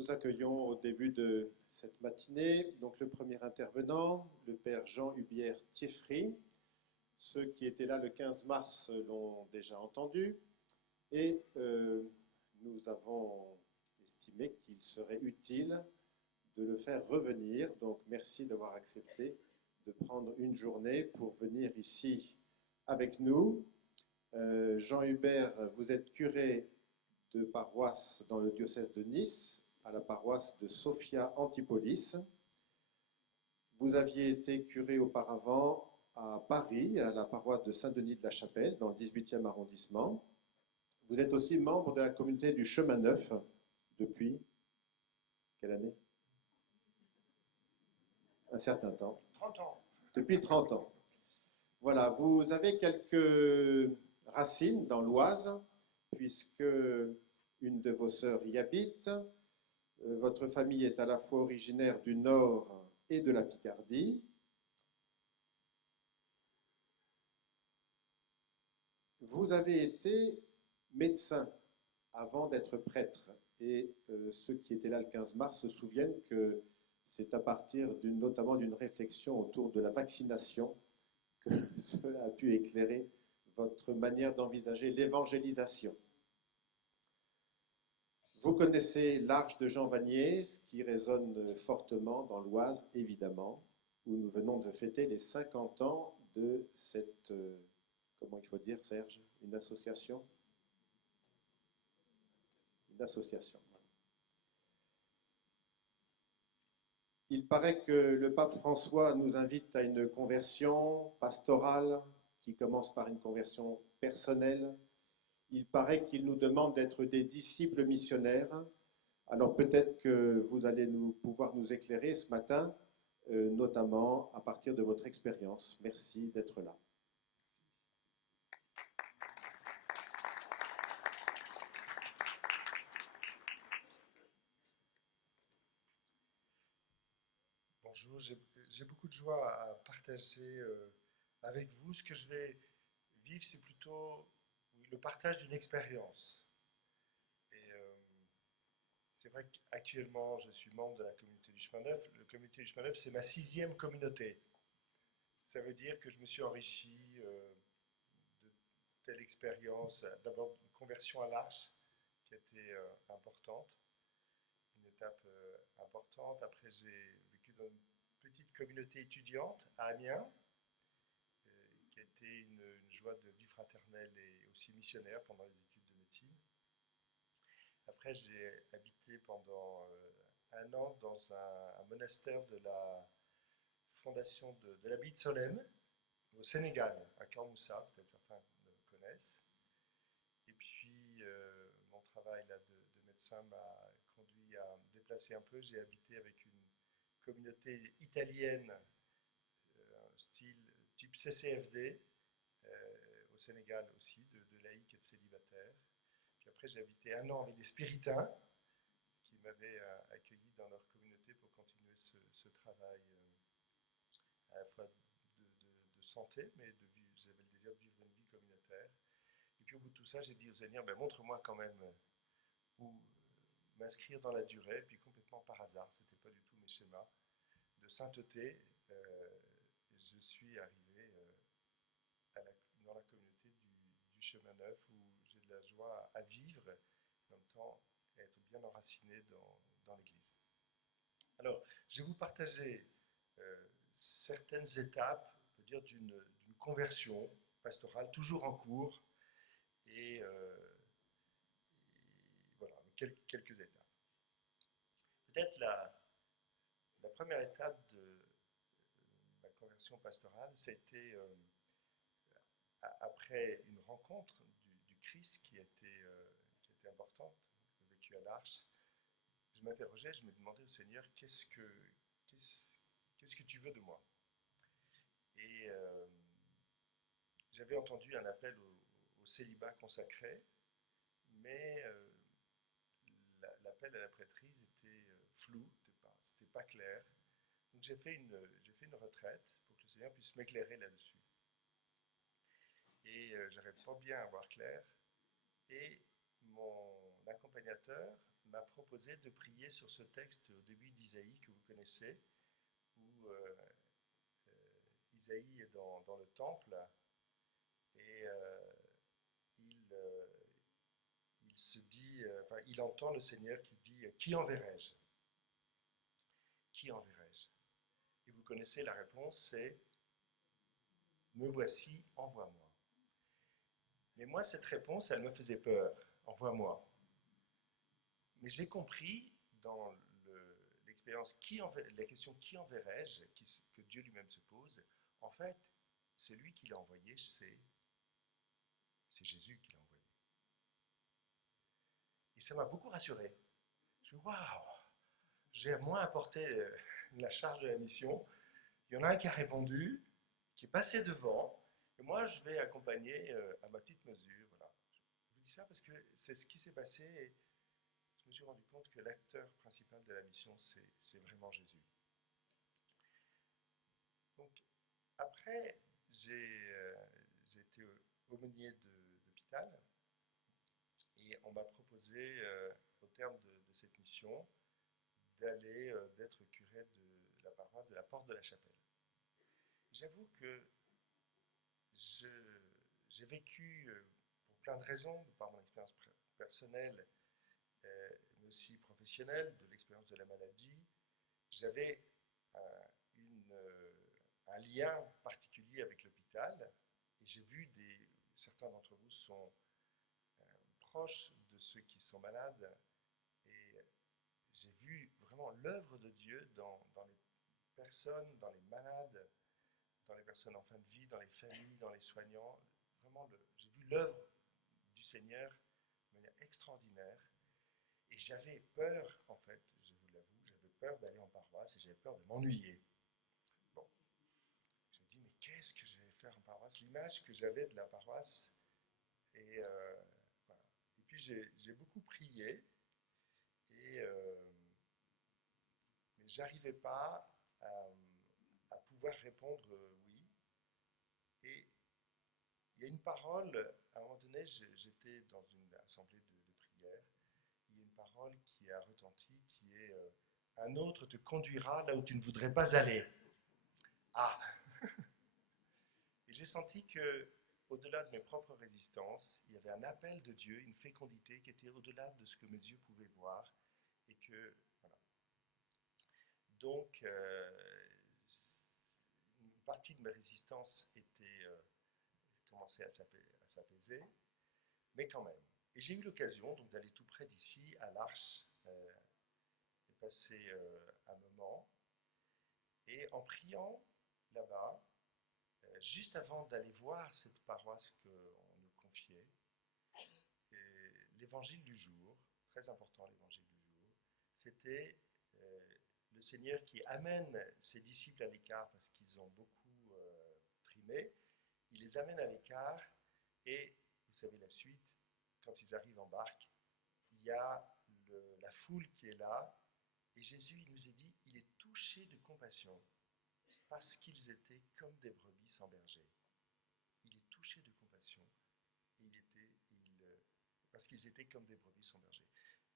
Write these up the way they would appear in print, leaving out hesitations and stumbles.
Nous accueillons au début de cette matinée donc le premier intervenant, le père Jean Hubière Thieffry. Ceux qui étaient là le 15 mars l'ont déjà entendu et nous avons estimé qu'il serait utile de le faire revenir. Donc merci d'avoir accepté de prendre une journée pour venir ici avec nous. Jean Hubière, vous êtes curé de paroisse dans le diocèse de Nice, à la paroisse de Sophia Antipolis. Vous aviez été curé auparavant à Paris, à la paroisse de Saint-Denis de la Chapelle, dans le 18e arrondissement. Vous êtes aussi membre de la communauté du Chemin Neuf depuis quelle année? Un certain temps. 30 ans. Depuis 30 ans. Voilà, vous avez quelques racines dans l'Oise, puisque une de vos sœurs y habite. Votre famille est à la fois originaire du Nord et de la Picardie. Vous avez été médecin avant d'être prêtre. Et ceux qui étaient là le 15 mars se souviennent que c'est à partir notamment d'une réflexion autour de la vaccination que cela a pu éclairer votre manière d'envisager l'évangélisation. Vous connaissez l'Arche de Jean Vagnès, qui résonne fortement dans l'Oise, évidemment, où nous venons de fêter les 50 ans de cette, comment il faut dire, Serge, une association? Une association. Il paraît que le pape François nous invite à une conversion pastorale qui commence par une conversion personnelle. Il paraît qu'il nous demande d'être des disciples missionnaires. Alors peut-être que vous allez pouvoir nous éclairer ce matin, notamment à partir de votre expérience. Merci d'être là. Bonjour, j'ai beaucoup de joie à partager avec vous. Ce que je vais vivre, c'est plutôt le partage d'une expérience. Et c'est vrai qu'actuellement, je suis membre de la communauté du Chemin Neuf. La communauté du Chemin Neuf, c'est ma 6e communauté. Ça veut dire que je me suis enrichi de telle expérience. D'abord, une conversion à l'Arche, qui a été importante, une étape importante. Après, j'ai vécu dans une petite communauté étudiante à Amiens, qui a été une joie de vie fraternelle et aussi missionnaire pendant les études de médecine. Après, j'ai habité pendant un an dans un monastère de la fondation de l'Abbaye de Solesmes, au Sénégal, à Kermoussa, peut-être certains le connaissent. Et puis, mon travail là, de médecin m'a conduit à me déplacer un peu. J'ai habité avec une communauté italienne, type CCFD, au Sénégal aussi, de laïcs et de célibataires. Puis après, j'ai habité un an avec des spiritains qui m'avaient accueilli dans leur communauté pour continuer ce travail à la fois de santé, mais j'avais le désir de vivre une vie communautaire. Et puis au bout de tout ça, j'ai dit au Seigneur, ben, montre-moi quand même où m'inscrire dans la durée. Et puis complètement par hasard, ce n'était pas du tout mes schémas de sainteté, je suis arrivé dans la communauté du Chemin Neuf où j'ai de la joie à vivre et en même temps être bien enraciné dans l'Église. Alors, je vais vous partager certaines étapes, on peut dire, d'une conversion pastorale toujours en cours et voilà, quelques étapes. Peut-être la première étape de ma conversion pastorale, c'était après une rencontre du Christ qui était importante, vécue à l'Arche. Je m'interrogeais, je me demandais au Seigneur, qu'est-ce que tu veux de moi? Et j'avais entendu un appel au célibat consacré, mais l'appel à la prêtrise était flou, c'était pas clair. Donc j'ai fait une retraite pour que le Seigneur puisse m'éclairer là-dessus. Et j'arrive pas bien à voir clair. Et mon accompagnateur m'a proposé proposé de prier sur ce texte au début d'Isaïe que vous connaissez, où Isaïe est dans le temple et il se dit, il entend le Seigneur qui dit qui enverrai-je? Qui enverrai-je? Et vous connaissez la réponse, c'est me voici, envoie-moi. Mais moi, cette réponse, elle me faisait peur, envoie-moi. Mais j'ai compris dans l'expérience, la question qui enverrai-je, que Dieu lui-même se pose, en fait, celui qui l'a envoyé, c'est Jésus qui l'a envoyé. Et ça m'a beaucoup rassuré. Je me suis dit, waouh, j'ai moins apporté la charge de la mission. Il y en a un qui a répondu, qui est passé devant, et moi je vais accompagner à ma petite mesure. Voilà. Je vous dis ça parce que c'est ce qui s'est passé et je me suis rendu compte que l'acteur principal de la mission, c'est vraiment Jésus. Donc, après, j'ai été aumônier d'hôpital et on m'a proposé, au terme de cette mission, d'être curé de la paroisse de la Porte de la Chapelle. J'avoue que j'ai vécu, pour plein de raisons, par mon expérience personnelle, mais aussi professionnelle, de l'expérience de la maladie, j'avais un lien particulier avec l'hôpital, et j'ai vu certains d'entre vous sont proches de ceux qui sont malades, et j'ai vu vraiment l'œuvre de Dieu dans les personnes, dans les malades, dans les personnes en fin de vie, dans les familles, dans les soignants. Vraiment, j'ai vu l'œuvre du Seigneur de manière extraordinaire. Et j'avais peur, en fait, je vous l'avoue, j'avais peur d'aller en paroisse et j'avais peur de m'ennuyer. Bon, je me dis, mais qu'est-ce que je vais faire en paroisse? L'image que j'avais de la paroisse. Et, voilà. Et puis j'ai beaucoup prié, et, mais j'arrivais pas à pouvoir répondre oui. Et il y a une parole, à un moment donné, j'étais dans une assemblée de prière, il y a une parole qui a retenti, qui est un autre te conduira là où tu ne voudrais pas aller. Ah. Et j'ai senti que, au-delà de mes propres résistances, il y avait un appel de Dieu, une fécondité qui était au-delà de ce que mes yeux pouvaient voir, et que, voilà. Donc, une partie de mes résistances commençait à s'apaiser, mais quand même. Et j'ai eu l'occasion donc d'aller tout près d'ici, à l'Arche, et passer un moment. Et en priant là-bas, juste avant d'aller voir cette paroisse qu'on nous confiait, l'évangile du jour, très important l'évangile du jour, c'était le Seigneur qui amène ses disciples à l'écart parce qu'ils ont beaucoup trimé, il les amène à l'écart et, vous savez la suite, quand ils arrivent en barque, il y a la foule qui est là et Jésus, il nous est dit, il est touché de compassion parce qu'ils étaient comme des brebis sans berger. Il est touché de compassion parce qu'ils étaient comme des brebis sans berger.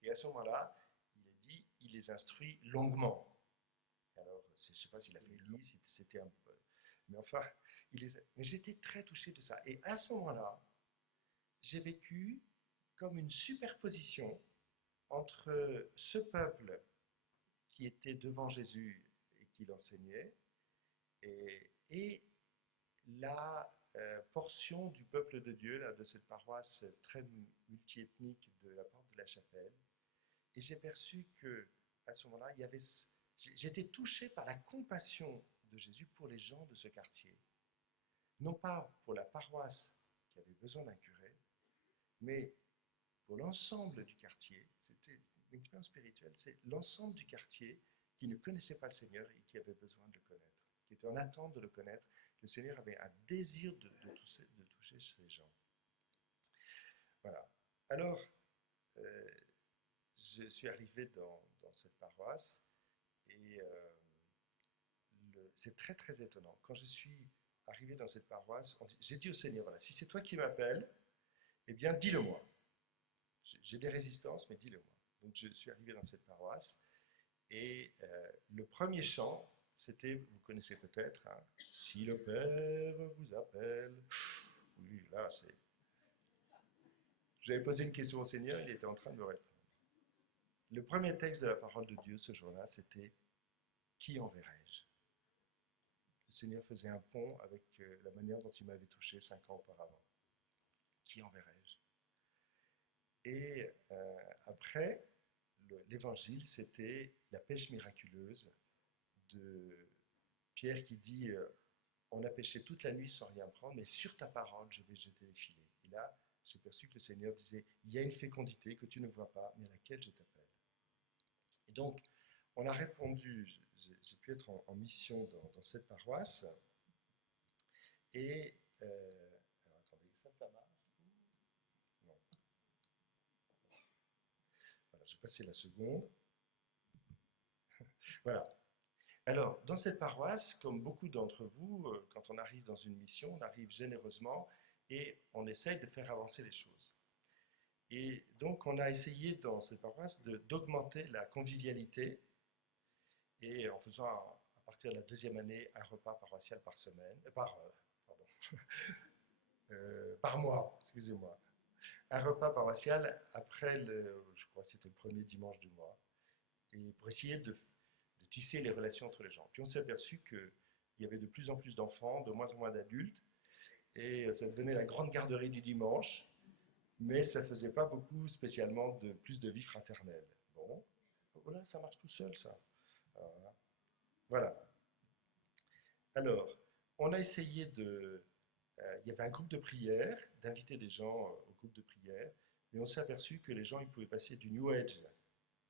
Et à ce moment-là, il est dit, il les instruit longuement. Alors, je ne sais pas s'il a fait lui, si c'était un peu... Mais enfin, mais j'étais très touché de ça. Et à ce moment-là, j'ai vécu comme une superposition entre ce peuple qui était devant Jésus et qui l'enseignait, et la portion du peuple de Dieu, là, de cette paroisse très multiethnique de la Porte de la Chapelle. Et j'ai perçu que, à ce moment-là, j'étais touché par la compassion de Jésus pour les gens de ce quartier. Non pas pour la paroisse qui avait besoin d'un curé, mais pour l'ensemble du quartier. C'était une expérience spirituelle, c'est l'ensemble du quartier qui ne connaissait pas le Seigneur et qui avait besoin de le connaître, qui était en attente de le connaître. Le Seigneur avait un désir de toucher ces gens. Voilà. Alors, je suis arrivé dans cette paroisse et c'est très très étonnant. Quand je suis arrivé dans cette paroisse, j'ai dit au Seigneur, voilà, si c'est toi qui m'appelles, eh bien dis-le-moi. J'ai des résistances, mais dis-le-moi. Donc je suis arrivé dans cette paroisse. Et le premier chant, c'était, vous connaissez peut-être, hein, Si le Père vous appelle. Oui, là, c'est. J'avais posé une question au Seigneur, il était en train de me répondre. Le premier texte de la parole de Dieu ce jour-là, c'était Qui enverrai-je? Le Seigneur faisait un pont avec la manière dont il m'avait touché 5 ans auparavant. Qui enverrai-je? Et après, l'évangile, c'était la pêche miraculeuse de Pierre qui dit on a pêché toute la nuit sans rien prendre, mais sur ta parole, je vais jeter les filets. Et là, j'ai perçu que le Seigneur disait il y a une fécondité que tu ne vois pas, mais à laquelle je t'appelle. Et donc, on a répondu, j'ai pu être en mission dans cette paroisse, et. Alors attendez, ça marche? Non. Voilà, je vais passer la seconde. Voilà. Alors, dans cette paroisse, comme beaucoup d'entre vous, quand on arrive dans une mission, on arrive généreusement et on essaye de faire avancer les choses. Et donc, on a essayé dans cette paroisse d'augmenter la convivialité et en faisant, à partir de la 2e année, un repas paroissial par semaine, par mois, excusez-moi. Un repas paroissial après, je crois que c'était le premier dimanche du mois, et pour essayer de tisser les relations entre les gens. Puis on s'est aperçu qu'il y avait de plus en plus d'enfants, de moins en moins d'adultes, et ça devenait la grande garderie du dimanche, mais ça ne faisait pas beaucoup spécialement de plus de vie fraternelle. Bon, voilà, ça marche tout seul, ça. Voilà. Alors, on a essayé il y avait un groupe de prière, d'inviter des gens au groupe de prière, mais on s'est aperçu que les gens ils pouvaient passer du New Age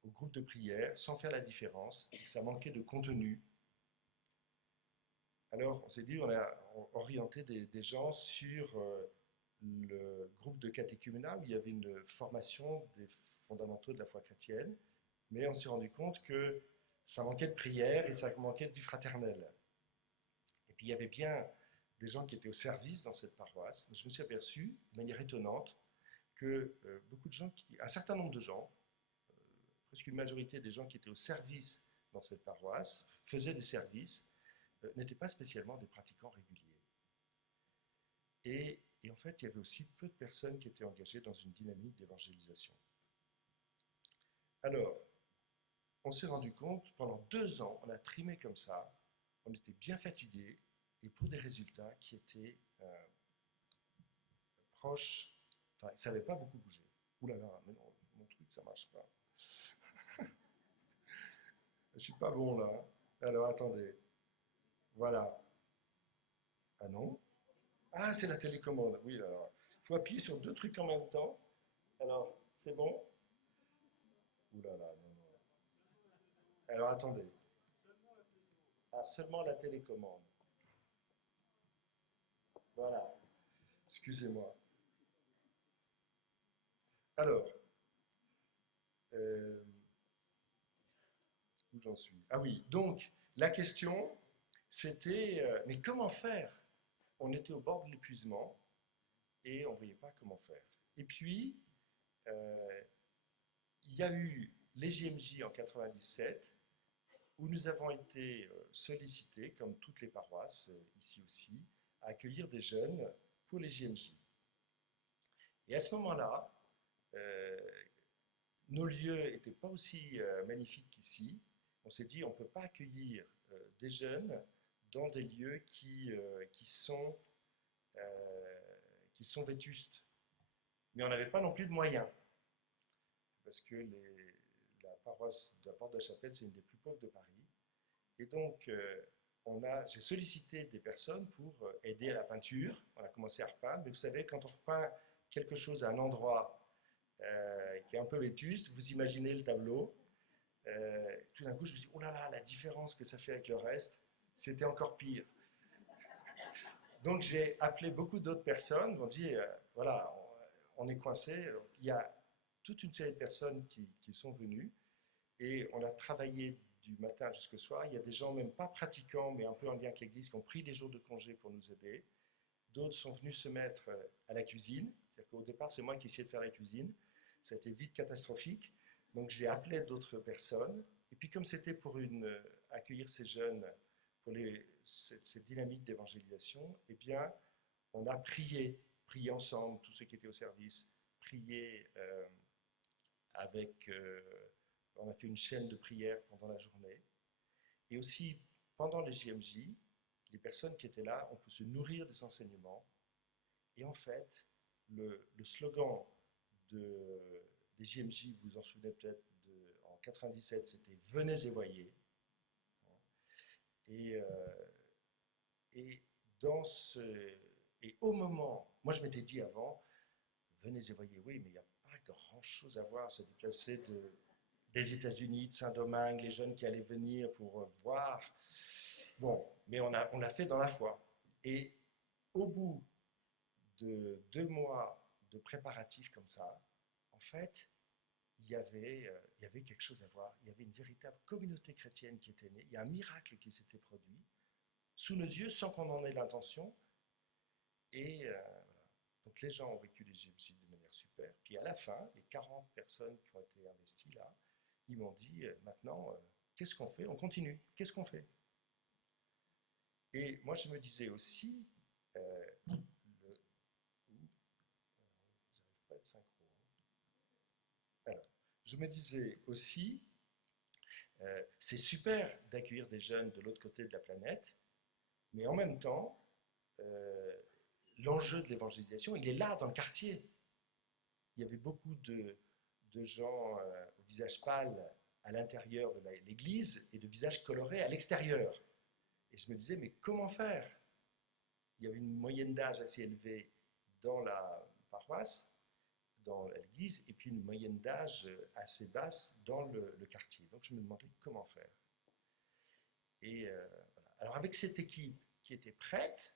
au groupe de prière sans faire la différence, et que ça manquait de contenu. Alors, on s'est dit, on a orienté des gens sur le groupe de catéchuménat où il y avait une formation des fondamentaux de la foi chrétienne, mais on s'est rendu compte que ça manquait de prière et ça manquait de vie fraternelle. Et puis il y avait bien des gens qui étaient au service dans cette paroisse, mais je me suis aperçu, de manière étonnante, que beaucoup de gens, un certain nombre de gens, presque une majorité des gens qui étaient au service dans cette paroisse, faisaient des services, n'étaient pas spécialement des pratiquants réguliers. Et en fait, il y avait aussi peu de personnes qui étaient engagées dans une dynamique d'évangélisation. Alors, on s'est rendu compte, pendant 2 ans, on a trimé comme ça, on était bien fatigués, et pour des résultats qui étaient proches, enfin, ils ne savaient pas beaucoup bouger. Ouh là là, mais non, mon truc, ça ne marche pas. Je ne suis pas bon là. Alors, attendez. Voilà. Ah non? Ah, c'est la télécommande. Oui, alors, il faut appuyer sur 2 trucs en même temps. Alors, c'est bon? Ouh là là, non, non. Alors, attendez. Ah, seulement la télécommande. Voilà. Excusez-moi. Alors, euh, où j'en suis? Ah oui, donc, la question, c'était, mais comment faire? On était au bord de l'épuisement et on ne voyait pas comment faire. Et puis, il y a eu les JMJ en 97, où nous avons été sollicités, comme toutes les paroisses, ici aussi, à accueillir des jeunes pour les JMJ. Et à ce moment-là, nos lieux n'étaient pas aussi magnifiques qu'ici. On s'est dit, on ne peut pas accueillir des jeunes dans des lieux qui sont vétustes. Mais on n'avait pas non plus de moyens, parce que la paroisse de la Porte de la Chapelle, c'est une des plus pauvres de Paris. Et donc, j'ai sollicité des personnes pour aider à la peinture. On a commencé à repeindre, mais vous savez, quand on repeint quelque chose à un endroit qui est un peu vétuste, vous imaginez le tableau. Tout d'un coup, je me suis dit, oh là là, la différence que ça fait avec le reste, c'était encore pire. Donc j'ai appelé beaucoup d'autres personnes, on dit, voilà, on est coincé. Il y a toute une série de personnes qui sont venues et on a travaillé du matin jusqu'au soir. Il y a des gens même pas pratiquants, mais un peu en lien avec l'église, qui ont pris des jours de congé pour nous aider. D'autres sont venus se mettre à la cuisine. C'est-à-dire qu'au départ, c'est moi qui essayais de faire la cuisine. Ça a été vite catastrophique. Donc j'ai appelé d'autres personnes, et puis comme c'était pour accueillir ces jeunes, pour cette dynamique d'évangélisation, eh bien, on a prié ensemble, tous ceux qui étaient au service, prié on a fait une chaîne de prière pendant la journée. Et aussi, pendant les JMJ, les personnes qui étaient là, on peut se nourrir des enseignements. Et en fait, le slogan des JMJ, vous vous en souvenez peut-être, en 97, c'était « Venez et voyez ». Et, et, dans ce, et au moment, moi je m'étais dit avant, venez et voyez, oui, mais il n'y a pas grand-chose à voir, se déplacer des États-Unis, de Saint-Domingue, les jeunes qui allaient venir pour voir. Bon, mais on l'a fait dans la foi. Et au bout de 2 mois de préparatifs comme ça, en fait, il y avait quelque chose à voir. Il y avait une véritable communauté chrétienne qui était née. Il y a un miracle qui s'était produit sous nos yeux sans qu'on en ait l'intention. Et donc les gens ont vécu les gypsies de manière super. Puis à la fin, les 40 personnes qui ont été investies là, ils m'ont dit maintenant, qu'est-ce qu'on fait? On continue. Qu'est-ce qu'on fait? Et moi je me disais aussi, pas être synchro. Alors, je me disais aussi, c'est super d'accueillir des jeunes de l'autre côté de la planète, mais en même temps, l'enjeu de l'évangélisation, il est là, dans le quartier. Il y avait beaucoup de gens au visage pâle à l'intérieur de l'église et de visages colorés à l'extérieur. Et je me disais, mais comment faire? Il y avait une moyenne d'âge assez élevée dans la paroisse, dans l'église, et puis une moyenne d'âge assez basse dans le quartier. Donc je me demandais comment faire. Et voilà. Alors avec cette équipe qui était prête,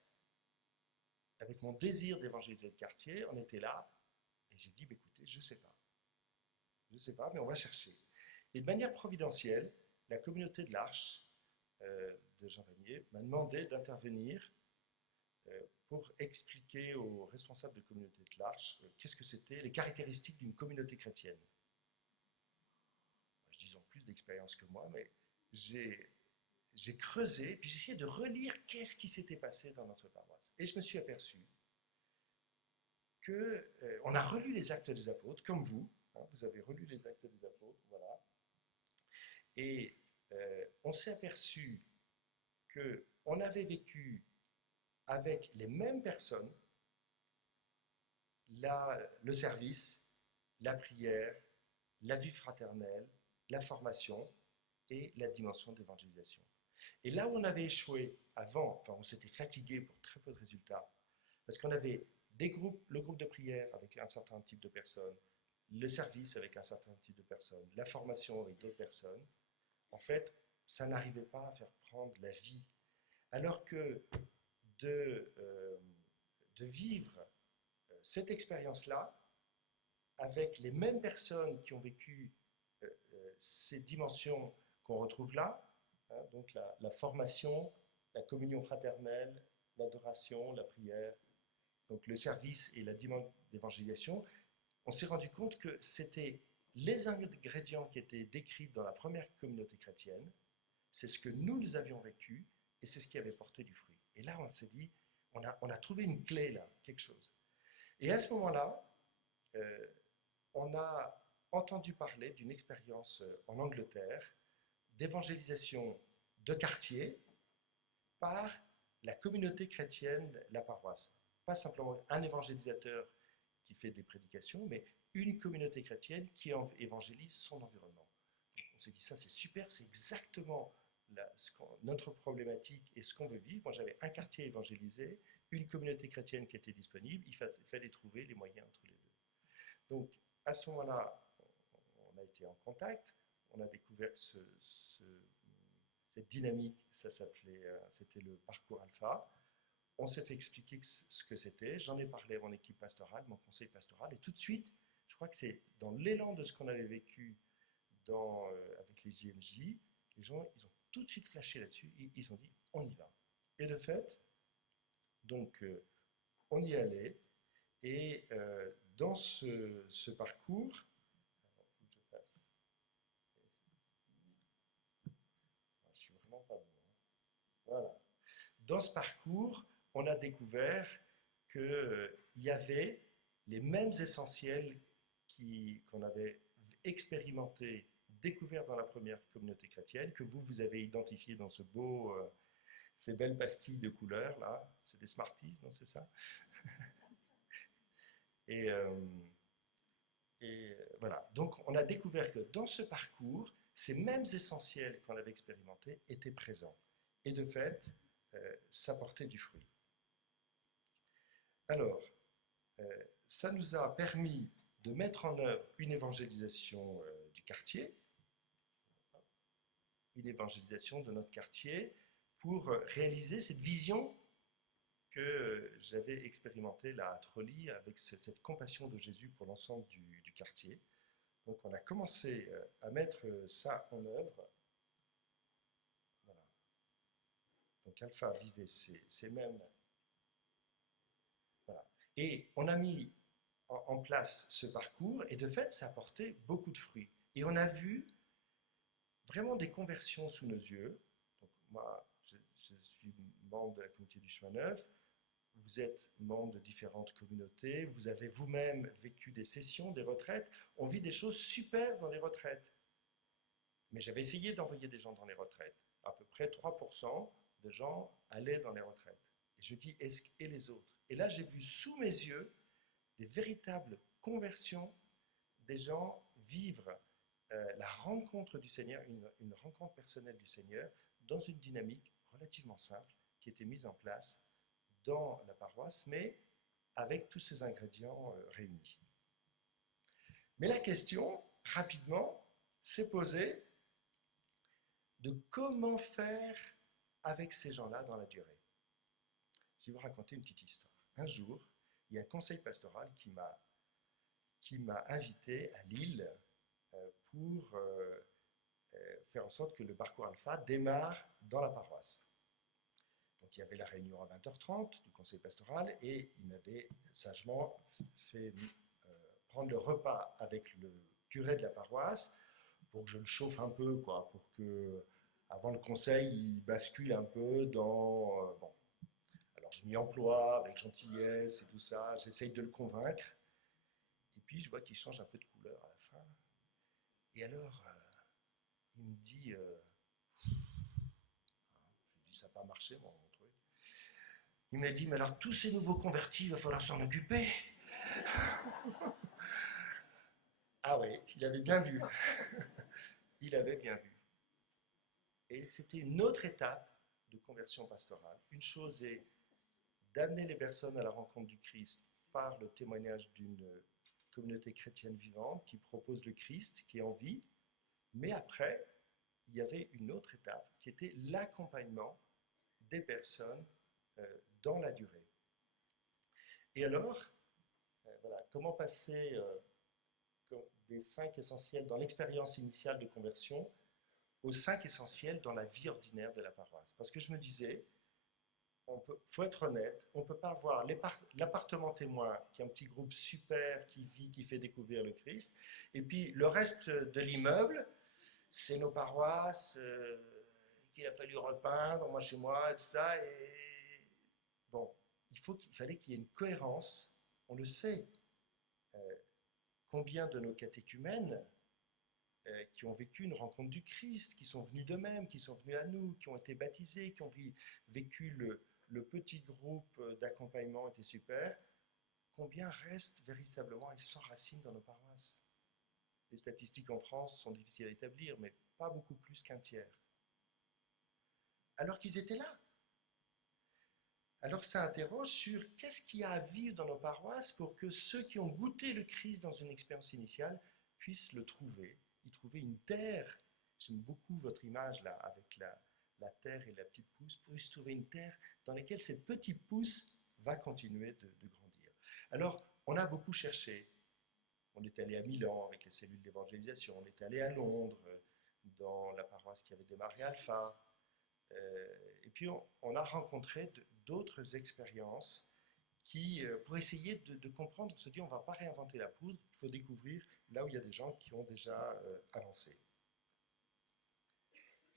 avec mon désir d'évangéliser le quartier, on était là, et j'ai dit, bah, écoutez, je ne sais pas. Je ne sais pas, mais on va chercher. Et de manière providentielle, la communauté de l'Arche de Jean Vanier m'a demandé d'intervenir pour expliquer aux responsables de communauté de l'Arche qu'est-ce que c'était, les caractéristiques d'une communauté chrétienne. Ils ont plus d'expérience que moi, mais j'ai creusé, puis j'ai essayé de relire qu'est-ce qui s'était passé dans notre paroisse. Et je me suis aperçu qu'on a relu les Actes des Apôtres, comme vous, hein, vous avez relu les Actes des Apôtres, voilà, et on s'est aperçu qu'on avait vécu avec les mêmes personnes le service, la prière, la vie fraternelle, la formation et la dimension d'évangélisation. Et là où on avait échoué avant, enfin on s'était fatigué pour très peu de résultats, parce qu'on avait le groupe de prière avec un certain type de personnes, le service avec un certain type de personnes, la formation avec d'autres personnes, en fait, ça n'arrivait pas à faire prendre la vie. Alors que de vivre cette expérience-là avec les mêmes personnes qui ont vécu ces dimensions qu'on retrouve là, hein, donc la formation, la communion fraternelle, l'adoration, la prière, donc le service et la dimension d'évangélisation, on s'est rendu compte que c'était les ingrédients qui étaient décrits dans la première communauté chrétienne, c'est ce que nous avions vécu et c'est ce qui avait porté du fruit. Et là, on s'est dit, on a trouvé une clé là, quelque chose. Et à ce moment-là, on a entendu parler d'une expérience en Angleterre d'évangélisation de quartier par la communauté chrétienne, la paroisse. Pas simplement un évangélisateur qui fait des prédications, mais une communauté chrétienne qui évangélise son environnement. On s'est dit, ça c'est super, c'est exactement notre problématique et ce qu'on veut vivre. Moi j'avais un quartier évangélisé, une communauté chrétienne qui était disponible, il fallait trouver les moyens entre les deux. Donc à ce moment-là, on a été en contact, on a découvert cette dynamique, c'était le parcours alpha. On s'est fait expliquer ce que c'était, j'en ai parlé à mon équipe pastorale, mon conseil pastoral, et tout de suite, je crois que c'est dans l'élan de ce qu'on avait vécu avec les IMJ, les gens, ils ont tout de suite flashé là-dessus, ils ont dit, on y va. Et de fait, donc, on y allait, et dans ce parcours, il faut que je fasse vraiment pas bon. Voilà. Dans ce parcours, on a découvert qu'il y avait les mêmes essentiels qu'on avait expérimentés, découverts dans la première communauté chrétienne, que vous avez identifiés dans ces belles pastilles de couleurs, là. C'est des Smarties, non, c'est ça? Et, euh, et voilà. Donc, on a découvert que dans ce parcours, ces mêmes essentiels qu'on avait expérimentés étaient présents. Et de fait, ça portait du fruit. Alors, ça nous a permis de mettre en œuvre une évangélisation du quartier, une évangélisation de notre quartier, pour réaliser cette vision que j'avais expérimentée là à Trolly avec cette compassion de Jésus pour l'ensemble du quartier. Donc on a commencé à mettre ça en œuvre. Voilà. Donc Alpha vivait ces mêmes. Voilà. Et on a mis en place ce parcours, et de fait, ça a porté beaucoup de fruits. Et on a vu vraiment des conversions sous nos yeux. Donc moi, je suis membre de la communauté du Chemin Neuf, vous êtes membre de différentes communautés, vous avez vous-même vécu des sessions, des retraites, on vit des choses super dans les retraites. Mais j'avais essayé d'envoyer des gens dans les retraites. À peu près 3% de gens allaient dans les retraites. Et je dis, et les autres? Et là, j'ai vu sous mes yeux des véritables conversions, des gens vivre la rencontre du Seigneur, une rencontre personnelle du Seigneur, dans une dynamique relativement simple qui était mise en place dans la paroisse, mais avec tous ces ingrédients réunis. Mais la question, rapidement, s'est posée de comment faire avec ces gens-là dans la durée. Je vais vous raconter une petite histoire. Un jour, il y a un conseil pastoral qui m'a invité à Lille pour faire en sorte que le parcours Alpha démarre dans la paroisse. Donc il y avait la réunion à 20h30 du conseil pastoral et il m'avait sagement fait prendre le repas avec le curé de la paroisse pour que je le chauffe un peu, quoi, pour que avant le conseil, il bascule un peu dans... bon. Alors je m'y emploie avec gentillesse et tout ça, j'essaye de le convaincre. Et puis je vois qu'il change un peu de couleur à la fin. Et alors, il me dit... je lui dis, ça n'a pas marché, mon truc. Il m'a dit, mais alors tous ces nouveaux convertis, il va falloir s'en occuper. Ah oui, il avait bien vu. Il avait bien vu. Et c'était une autre étape de conversion pastorale. Une chose est d'amener les personnes à la rencontre du Christ par le témoignage d'une communauté chrétienne vivante qui propose le Christ, qui est en vie. Mais après, il y avait une autre étape qui était l'accompagnement des personnes dans la durée. Et alors, voilà, comment passer des 5 essentiels dans l'expérience initiale de conversion aux 5 essentiels dans la vie ordinaire de la paroisse. Parce que je me disais, il faut être honnête, on ne peut pas avoir l'appartement témoin, qui est un petit groupe super, qui vit, qui fait découvrir le Christ, et puis le reste de l'immeuble, c'est nos paroisses qu'il a fallu repeindre, moi chez moi, et tout ça. Et bon, il fallait qu'il y ait une cohérence, on le sait. Combien de nos catéchumènes qui ont vécu une rencontre du Christ, qui sont venus d'eux-mêmes, qui sont venus à nous, qui ont été baptisés, qui ont vécu le petit groupe d'accompagnement était super, combien restent véritablement et s'enracinent dans nos paroisses? Les statistiques en France sont difficiles à établir, mais pas beaucoup plus qu'un tiers. Alors qu'ils étaient là. Alors ça interroge sur qu'est-ce qu'il y a à vivre dans nos paroisses pour que ceux qui ont goûté le Christ dans une expérience initiale puissent le trouver, y trouver une terre. J'aime beaucoup votre image là, avec la terre et la petite pousse, puissent trouver une terre dans laquelle cette petite pousse va continuer de grandir. Alors, on a beaucoup cherché. On est allé à Milan avec les cellules d'évangélisation, on est allé à Londres, dans la paroisse qui avait démarré Alpha. Et puis on a rencontré d'autres expériences qui, pour essayer de comprendre, on se dit on ne va pas réinventer la poudre, il faut découvrir là où il y a des gens qui ont déjà avancé.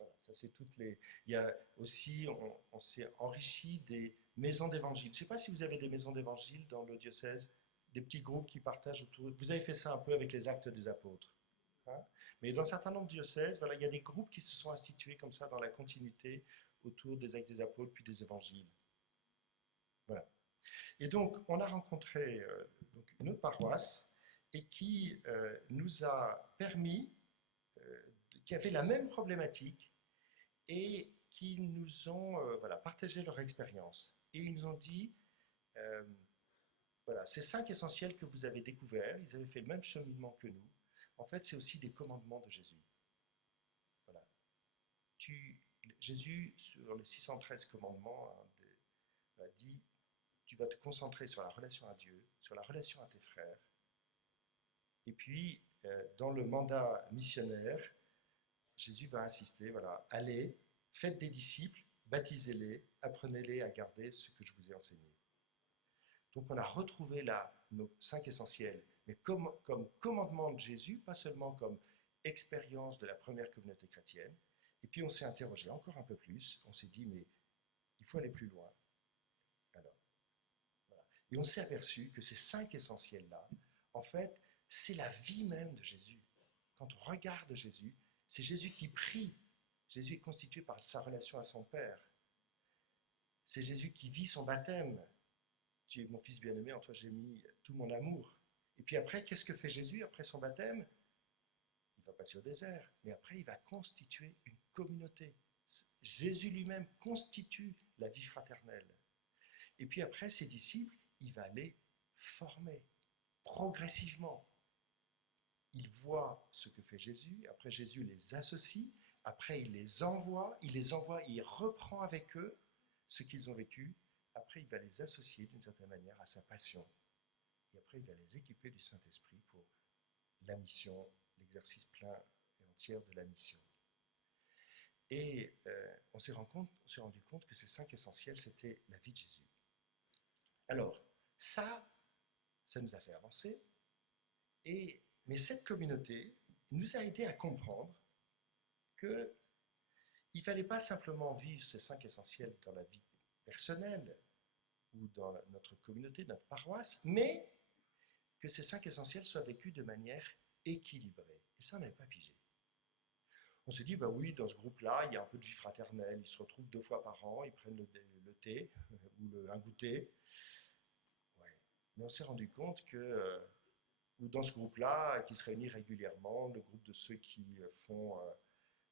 Voilà, ça c'est toutes les. Il y a aussi, on s'est enrichi des maisons d'évangile. Je ne sais pas si vous avez des maisons d'évangile dans le diocèse, des petits groupes qui partagent autour. Vous avez fait ça un peu avec les actes des apôtres. Hein. Mais dans un certain nombre de diocèses, voilà, il y a des groupes qui se sont institués comme ça dans la continuité autour des actes des apôtres puis des évangiles. Voilà. Et donc, on a rencontré donc une autre paroisse et qui nous a permis, qui avait la même problématique et qui nous ont voilà, partagé leur expérience. Et ils nous ont dit, euh, voilà, ces 5 essentiels que vous avez découverts, ils avaient fait le même cheminement que nous. En fait, c'est aussi des commandements de Jésus. Voilà. Jésus, sur les 613 commandements, a dit, tu vas te concentrer sur la relation à Dieu, sur la relation à tes frères. Et puis, dans le mandat missionnaire, Jésus va insister, voilà, allez, faites des disciples, baptisez-les, apprenez-les à garder ce que je vous ai enseigné. Donc on a retrouvé là nos 5 essentiels, mais comme commandement de Jésus, pas seulement comme expérience de la première communauté chrétienne. Et puis on s'est interrogé encore un peu plus, on s'est dit, mais il faut aller plus loin. Alors, voilà. Et on s'est aperçu que ces 5 essentiels-là, en fait, c'est la vie même de Jésus. Quand on regarde Jésus, c'est Jésus qui prie. Jésus est constitué par sa relation à son Père. C'est Jésus qui vit son baptême. Tu es mon fils bien-aimé, en toi j'ai mis tout mon amour. Et puis après, qu'est-ce que fait Jésus après son baptême? Il va passer au désert, mais après il va constituer une communauté. Jésus lui-même constitue la vie fraternelle. Et puis après, ses disciples, il va les former progressivement. Il voit ce que fait Jésus, après Jésus les associe, après il les envoie, il reprend avec eux ce qu'ils ont vécu, après il va les associer d'une certaine manière à sa passion, et après il va les équiper du Saint-Esprit pour la mission, l'exercice plein et entier de la mission. Et on s'est rendu compte que ces 5 essentiels, c'était la vie de Jésus. Alors, ça nous a fait avancer, mais cette communauté nous a aidé à comprendre qu'il ne fallait pas simplement vivre ces 5 essentiels dans la vie personnelle ou dans notre communauté, notre paroisse, mais que ces 5 essentiels soient vécus de manière équilibrée. Et ça, on n'avait pas pigé. On s'est dit, bah oui, dans ce groupe-là, il y a un peu de vie fraternelle, ils se retrouvent 2 fois par an, ils prennent le thé ou un goûter. Ouais. Mais on s'est rendu compte que dans ce groupe-là, qui se réunit régulièrement, le groupe de ceux qui font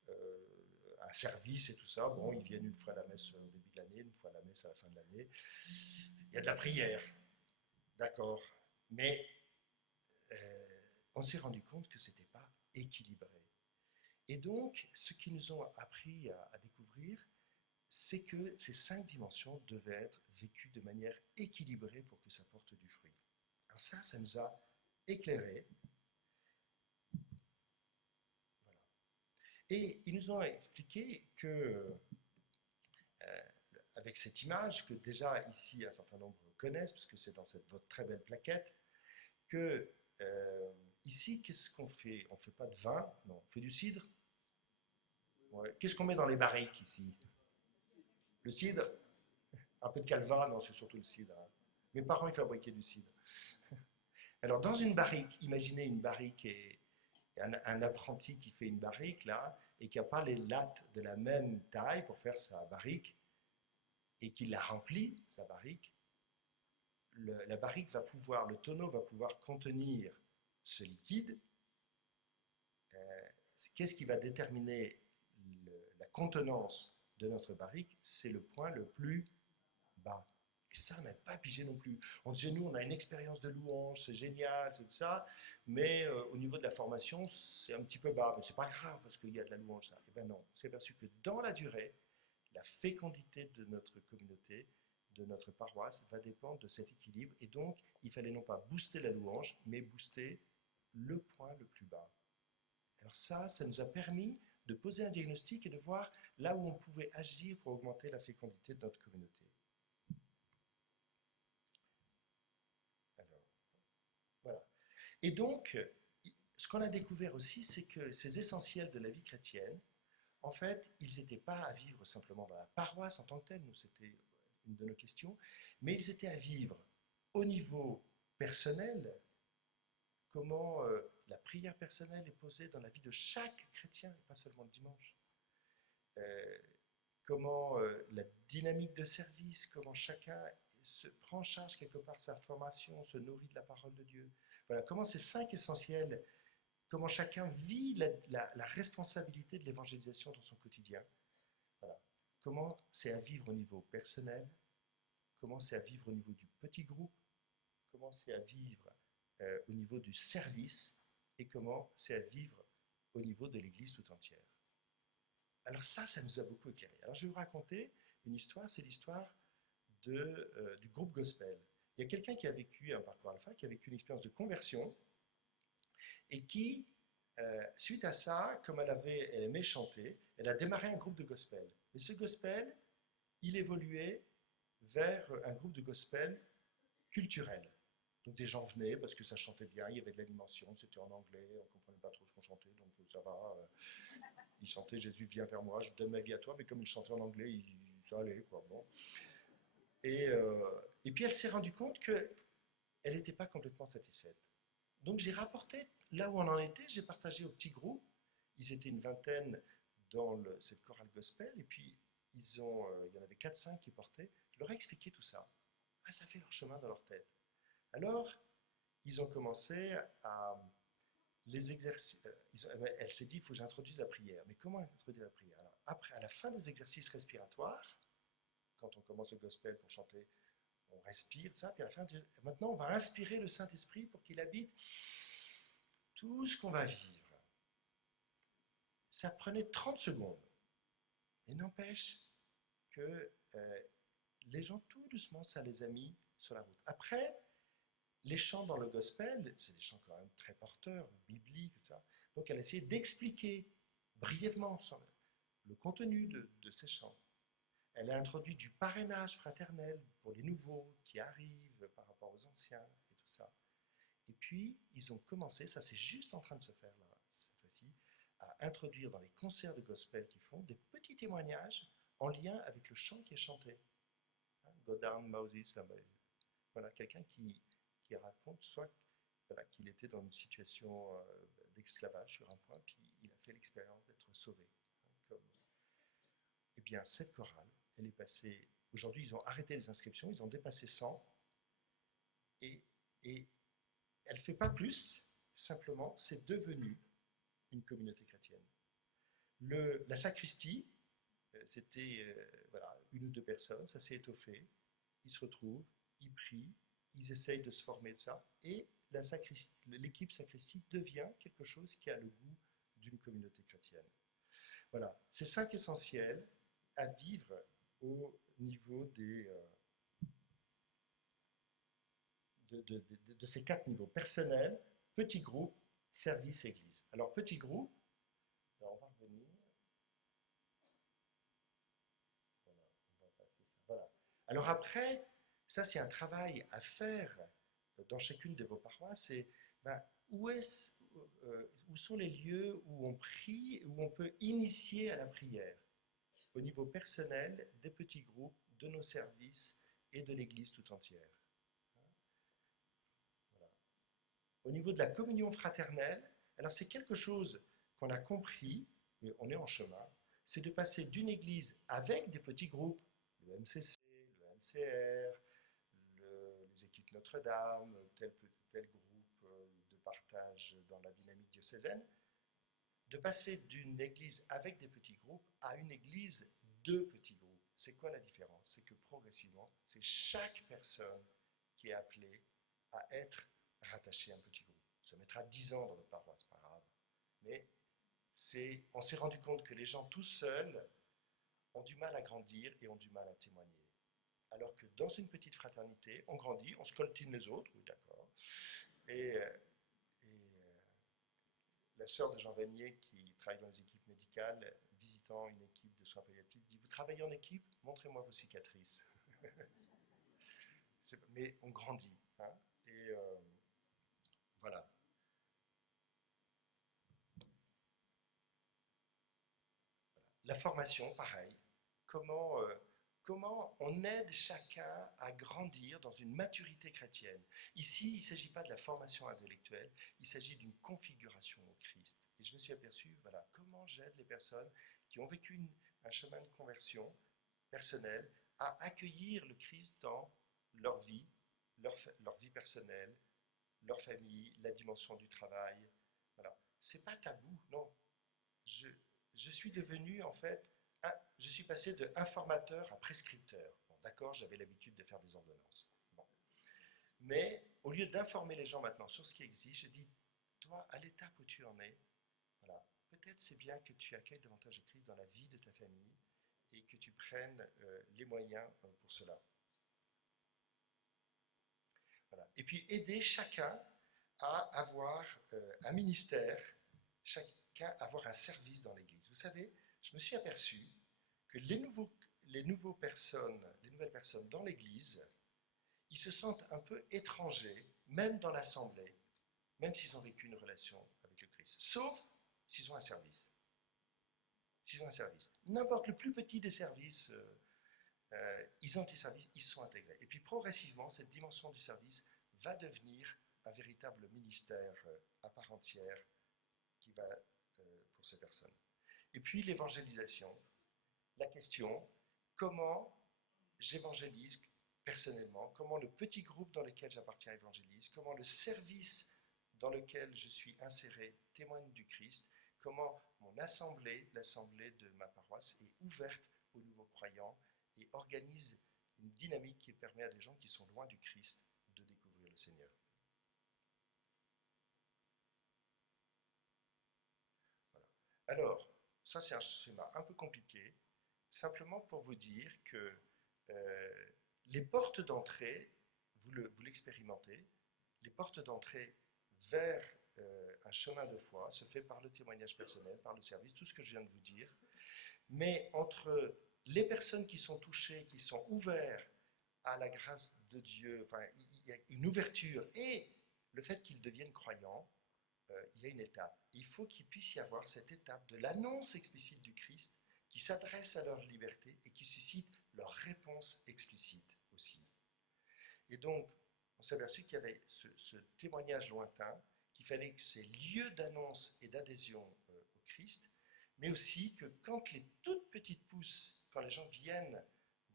un service et tout ça, bon, ils viennent une fois à la messe au début de l'année, une fois à la messe à la fin de l'année. Il y a de la prière, d'accord, mais on s'est rendu compte que ce n'était pas équilibré. Et donc, ce qu'ils nous ont appris à découvrir, c'est que ces 5 dimensions devaient être vécues de manière équilibrée pour que ça porte du fruit. Alors ça nous a éclairés. Voilà. Et ils nous ont expliqué que, avec cette image, que déjà ici un certain nombre connaissent, parce que c'est dans votre très belle plaquette, que ici, qu'est-ce qu'on fait? On ne fait pas de vin, non, on fait du cidre. Ouais. Qu'est-ce qu'on met dans les barriques ici? Le cidre? Un peu de calva? Non, c'est surtout le cidre. Hein. Mes parents, ils fabriquaient du cidre. Alors, dans une barrique, imaginez une barrique et un apprenti qui fait une barrique, là, et qui n'a pas les lattes de la même taille pour faire sa barrique, et qui la remplit, sa barrique, la barrique va pouvoir, le tonneau va pouvoir contenir ce liquide. Qu'est-ce qui va déterminer la contenance de notre barrique? C'est le point le plus bas. Et ça, on n'a pas pigé non plus. On disait, nous, on a une expérience de louange, c'est génial, c'est tout ça, mais au niveau de la formation, c'est un petit peu bas. Mais c'est pas grave, parce qu'il y a de la louange, ça. Eh bien non, c'est aperçu que dans la durée, la fécondité de notre communauté, de notre paroisse, va dépendre de cet équilibre. Et donc, il fallait non pas booster la louange, mais booster le point le plus bas. Alors ça nous a permis de poser un diagnostic et de voir là où on pouvait agir pour augmenter la fécondité de notre communauté. Alors, voilà. Et donc, ce qu'on a découvert aussi, c'est que ces essentiels de la vie chrétienne En fait, ils n'étaient pas à vivre simplement dans la paroisse en tant que telle, nous c'était une de nos questions, mais ils étaient à vivre au niveau personnel, comment la prière personnelle est posée dans la vie de chaque chrétien, et pas seulement le dimanche. Euh, comment la dynamique de service, comment chacun se prend en charge quelque part sa formation, se nourrit de la parole de Dieu. Voilà, comment ces 5 essentiels, comment chacun vit la responsabilité de l'évangélisation dans son quotidien. Voilà. Comment c'est à vivre au niveau personnel, comment c'est à vivre au niveau du petit groupe, comment c'est à vivre au niveau du service et comment c'est à vivre au niveau de l'Église tout entière. Alors ça nous a beaucoup éclairé. Alors je vais vous raconter une histoire, c'est l'histoire du groupe gospel. Il y a quelqu'un qui a vécu un parcours alpha, qui a vécu une expérience de conversion et qui, suite à ça, comme elle aimait chanter, elle a démarré un groupe de gospel. Mais ce gospel, il évoluait vers un groupe de gospel culturel. Donc des gens venaient parce que ça chantait bien, il y avait de l'animation, c'était en anglais, on ne comprenait pas trop ce qu'on chantait, donc ça va. Ils chantaient Jésus viens vers moi, je donne ma vie à toi, mais comme ils chantaient en anglais, ça allait quoi. Bon. Et puis elle s'est rendue compte qu'elle n'était pas complètement satisfaite. Donc j'ai rapporté là où on en était, j'ai partagé au petit groupe, ils étaient une vingtaine dans cette chorale gospel, et puis il y en avait 4-5 qui portaient, je leur ai expliqué tout ça. Ah, ça fait leur chemin dans leur tête. Alors, ils ont commencé à les exercices. Elle s'est dit, il faut que j'introduise la prière. Mais comment introduire la prière? Alors, après, à la fin des exercices respiratoires, quand on commence le gospel pour chanter, on respire, ça, puis à la fin, maintenant, on va inspirer le Saint-Esprit pour qu'il habite tout ce qu'on va vivre. Ça prenait 30 secondes. Et n'empêche que les gens, tout doucement, ça les a mis sur la route. Après, les chants dans le gospel, c'est des chants quand même très porteurs, bibliques, tout ça. Donc elle a essayé d'expliquer brièvement le contenu de ces chants. Elle a introduit du parrainage fraternel pour les nouveaux qui arrivent par rapport aux anciens et tout ça. Et puis, ils ont commencé, ça c'est juste en train de se faire là, cette fois-ci, à introduire dans les concerts de gospel qu'ils font des petits témoignages en lien avec le chant qui est chanté. Go down Moses, voilà, quelqu'un qui raconte soit voilà, qu'il était dans une situation d'esclavage sur un point, puis il a fait l'expérience d'être sauvé. Eh bien, cette chorale, elle est passée. Aujourd'hui, ils ont arrêté les inscriptions, ils ont dépassé 100, et elle ne fait pas plus, simplement, c'est devenu une communauté chrétienne. La sacristie, c'était voilà, 1 ou 2 personnes, ça s'est étoffé, ils se retrouvent, ils prient, ils essayent de se former de ça, et l'équipe sacristie devient quelque chose qui a le goût d'une communauté chrétienne. Voilà, c'est 5 essentiels à vivre au niveau de ces 4 niveaux, personnel, petit groupe, service, église. Alors petit groupe, alors on va revenir. Voilà, on va passer ça. Voilà. Alors après, ça c'est un travail à faire dans chacune de vos paroisses, c'est ben, où sont les lieux où on prie, où on peut initier à la prière, au niveau personnel, des petits groupes, de nos services et de l'Église tout entière. Voilà. Au niveau de la communion fraternelle, alors c'est quelque chose qu'on a compris, mais on est en chemin, c'est de passer d'une Église avec des petits groupes, le MCC, le MCR, les équipes Notre-Dame, tel groupe de partage dans la dynamique diocésaine, de passer d'une église avec des petits groupes à une église de petits groupes. C'est quoi la différence? C'est que progressivement, c'est chaque personne qui est appelée à être rattachée à un petit groupe. Ça mettra 10 ans dans notre paroisse, c'est pas grave. Mais on s'est rendu compte que les gens tout seuls ont du mal à grandir et ont du mal à témoigner. Alors que dans une petite fraternité, on grandit, on se coltine les autres, oui d'accord. Et la sœur de Jean Vanier, qui travaille dans les équipes médicales, visitant une équipe de soins palliatifs, dit: vous travaillez en équipe, montrez-moi vos cicatrices. Mais on grandit. Hein, et voilà. formation, pareil. Comment on aide chacun à grandir dans une maturité chrétienne. Ici, il ne s'agit pas de la formation intellectuelle, il s'agit d'une configuration au Christ. Et je me suis aperçu, voilà, comment j'aide les personnes qui ont vécu un chemin de conversion personnelle à accueillir le Christ dans leur vie, leur vie personnelle, leur famille, la dimension du travail. Voilà. C'est pas tabou, non. Je, je suis devenu, en fait, je suis passé de informateur à prescripteur. Bon, d'accord, j'avais l'habitude de faire des ordonnances. Bon. Mais au lieu d'informer les gens maintenant sur ce qui existe, je dis, toi, à l'étape où tu en es, voilà, peut-être c'est bien que tu accueilles davantage le Christ dans la vie de ta famille et que tu prennes les moyens pour cela. Voilà. Et puis aider chacun à avoir un ministère, chacun à avoir un service dans l'Église. Vous savez, je me suis aperçu que les nouvelles personnes dans l'Église, ils se sentent un peu étrangers, même dans l'Assemblée, même s'ils ont vécu une relation avec le Christ, sauf s'ils ont un service. S'ils ont un service. N'importe le plus petit des services, ils ont des services, ils sont intégrés. Et puis progressivement, cette dimension du service va devenir un véritable ministère à part entière qui va pour ces personnes. Et puis l'évangélisation, la question, comment j'évangélise personnellement, comment le petit groupe dans lequel j'appartiens évangélise, comment le service dans lequel je suis inséré témoigne du Christ, comment mon assemblée, l'assemblée de ma paroisse, est ouverte aux nouveaux croyants et organise une dynamique qui permet à des gens qui sont loin du Christ de découvrir le Seigneur. Voilà. Alors, ça c'est un schéma un peu compliqué, simplement pour vous dire que les portes d'entrée, vous l'expérimentez, les portes d'entrée vers un chemin de foi se fait par le témoignage personnel, par le service, tout ce que je viens de vous dire. Mais entre les personnes qui sont touchées, qui sont ouvertes à la grâce de Dieu, enfin, il y a une ouverture, et le fait qu'ils deviennent croyants, il y a une étape. Il faut qu'il puisse y avoir cette étape de l'annonce explicite du Christ qui s'adresse à leur liberté et qui suscite leur réponse explicite aussi. Et donc, on s'est aperçu qu'il y avait ce témoignage lointain, qu'il fallait que ces lieux d'annonce et d'adhésion au Christ, mais aussi que quand les toutes petites pousses, quand les gens viennent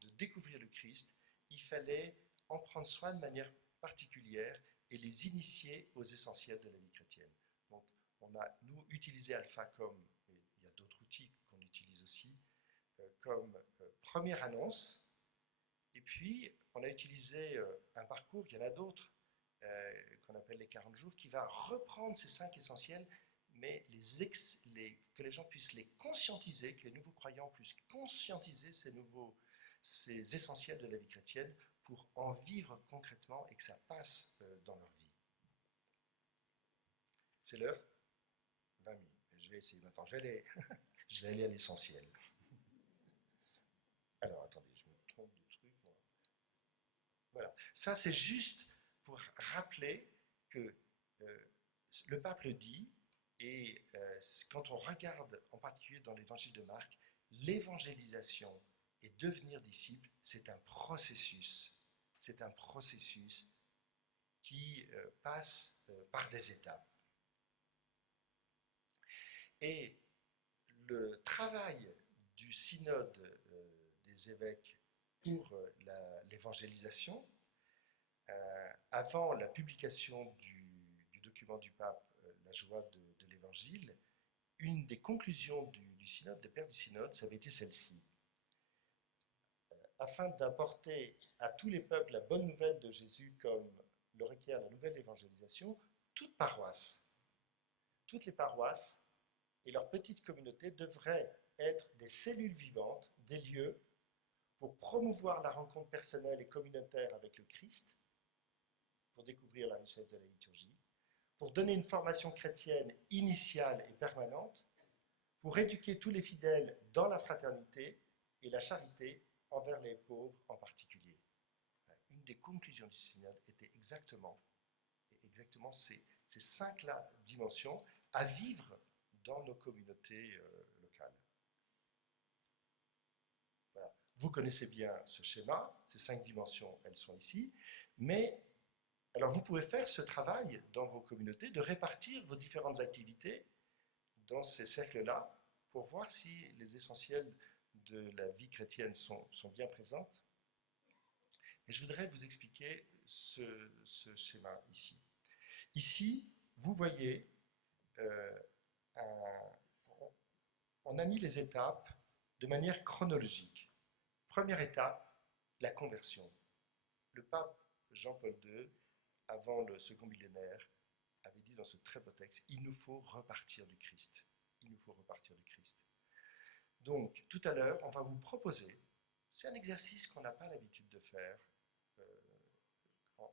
de découvrir le Christ, il fallait en prendre soin de manière particulière et les initier aux essentiels de la vie chrétienne. Donc, on a, nous, utilisé Alpha comme, et il y a d'autres outils qu'on utilise aussi, comme première annonce. Et puis, on a utilisé un parcours, il y en a d'autres, qu'on appelle les 40 jours, qui va reprendre ces 5 essentiels, mais que les gens puissent les conscientiser, que les nouveaux croyants puissent conscientiser ces essentiels de la vie chrétienne pour en vivre concrètement et que ça passe dans leur vie. C'est l'heure 20 minutes. Je vais essayer maintenant. Je vais aller à l'essentiel. Alors, attendez, je me trompe de truc. Voilà. Ça, c'est juste pour rappeler que le pape le dit, et quand on regarde, en particulier dans l'évangile de Marc, l'évangélisation et devenir disciple, c'est un processus. C'est un processus qui passe par des étapes. Et le travail du synode des évêques pour l'évangélisation, avant la publication du document du pape, La joie de l'évangile, une des conclusions du synode, des pères du synode, ça avait été celle-ci. Afin d'apporter à tous les peuples la bonne nouvelle de Jésus comme le requiert la nouvelle évangélisation, toutes les paroisses et leurs petites communautés devraient être des cellules vivantes, des lieux pour promouvoir la rencontre personnelle et communautaire avec le Christ, pour découvrir la richesse de la liturgie, pour donner une formation chrétienne initiale et permanente, pour éduquer tous les fidèles dans la fraternité et la charité envers les pauvres en particulier. Une des conclusions du synode était exactement ces 5 dimensions à vivre dans nos communautés locales. vous connaissez bien ce schéma, ces 5 dimensions, elles sont ici, mais alors vous pouvez faire ce travail dans vos communautés de répartir vos différentes activités dans ces cercles-là pour voir si les essentiels de la vie chrétienne sont bien présents. Et je voudrais vous expliquer ce schéma ici. Ici, vous voyez, on a mis les étapes de manière chronologique. Première étape, la conversion. Le pape Jean-Paul II, avant le second millénaire, avait dit dans ce très beau texte, il nous faut repartir du Christ. Il nous faut repartir du Christ. Donc, tout à l'heure, on va vous proposer, c'est un exercice qu'on n'a pas l'habitude de faire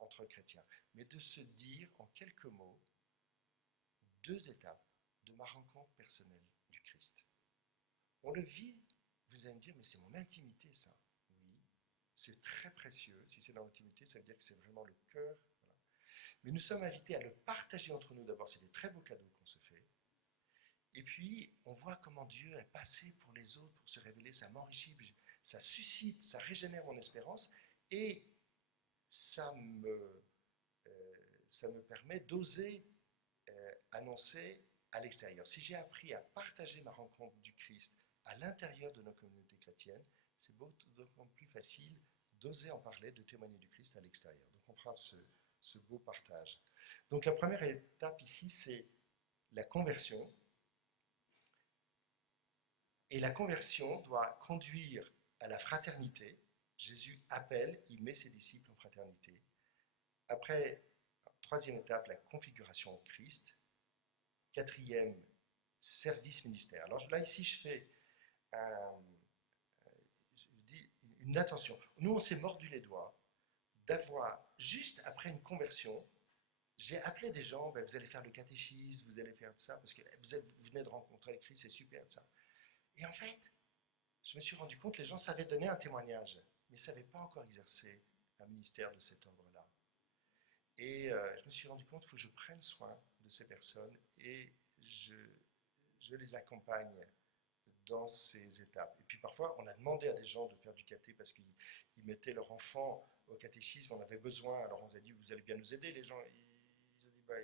entre chrétiens, mais de se dire en quelques mots 2 étapes de ma rencontre personnelle du Christ. On le vit, vous allez me dire, mais c'est mon intimité ça. Oui, c'est très précieux. Si c'est dans l'intimité, ça veut dire que c'est vraiment le cœur. Voilà. Mais nous sommes invités à le partager entre nous. D'abord, c'est des très beaux cadeaux qu'on se fait. Et puis, on voit comment Dieu est passé pour les autres, pour se révéler, ça m'enrichit, ça suscite, ça régénère mon espérance, et ça me permet d'oser annoncer à l'extérieur. Si j'ai appris à partager ma rencontre du Christ à l'intérieur de nos communautés chrétiennes, c'est beaucoup plus facile d'oser en parler, de témoigner du Christ à l'extérieur. Donc on fera ce beau partage. Donc la première étape ici, c'est la conversion. Et la conversion doit conduire à la fraternité. Jésus appelle, il met ses disciples en fraternité. Après, 3e étape, la configuration au Christ. 4e, service ministère. Alors là, ici, je fais une attention. Nous, on s'est mordu les doigts d'avoir, juste après une conversion, j'ai appelé des gens, ben, vous allez faire le catéchisme, vous allez faire ça, parce que vous venez de rencontrer le Christ, c'est super, ça. Et en fait, je me suis rendu compte que les gens savaient donner un témoignage, mais ne savaient pas encore exercer un ministère de cet ordre-là. Et je me suis rendu compte qu'il faut que je prenne soin de ces personnes et je les accompagne dans ces étapes. Et puis parfois, on a demandé à des gens de faire du caté parce qu'ils mettaient leur enfant au catéchisme, on avait besoin, alors on nous a dit, vous allez bien nous aider, les gens,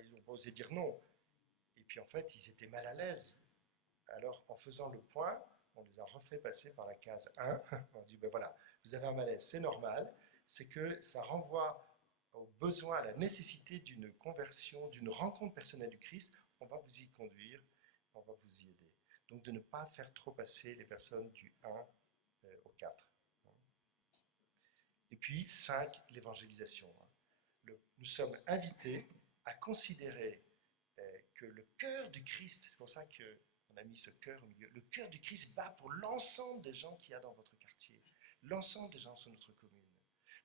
ils n'ont pas osé dire non. Et puis en fait, ils étaient mal à l'aise. Alors en faisant le point, on les a refait passer par la case 1, on dit, ben voilà, vous avez un malaise, c'est normal, c'est que ça renvoie au besoin, à la nécessité d'une conversion, d'une rencontre personnelle du Christ, on va vous y conduire, on va vous y aider. Donc de ne pas faire trop passer les personnes du 1 au 4. Et puis 5, l'évangélisation. Nous sommes invités à considérer que le cœur du Christ, c'est pour ça qu'on a mis ce cœur au milieu, le cœur du Christ bat pour l'ensemble des gens qu'il y a dans votre quartier, l'ensemble des gens sur notre commune.